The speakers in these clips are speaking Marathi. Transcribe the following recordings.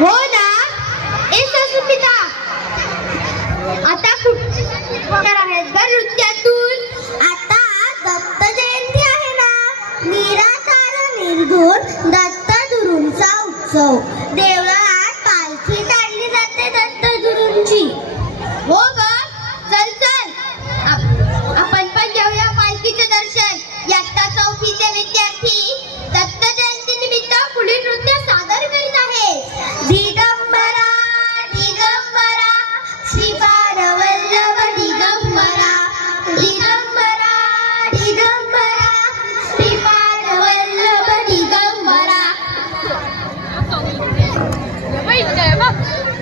हो ना? ए सुस्मिता आता कुठे आहेत का नृत्यातून. आता दत्त जयंती आहे ना. निराकार निर्गुण दत्त गुरूंचा उत्सव. देवळात पालखी काढली जाते दत्त गुरूंची हो ग? चल चल. आपण पण घेऊया पालखीचे दर्शन. यत्ता चौथीचे विद्यार्थी. निराकार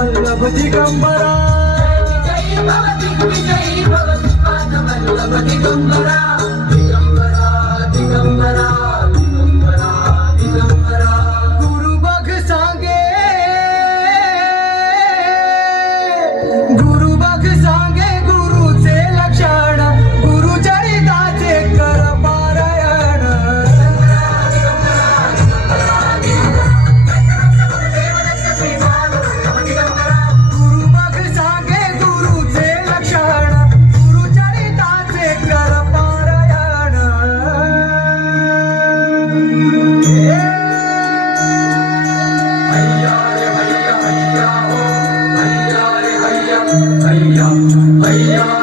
श्रीपाद वल्लभ दिगंबरा दिगंबरा 哎呀！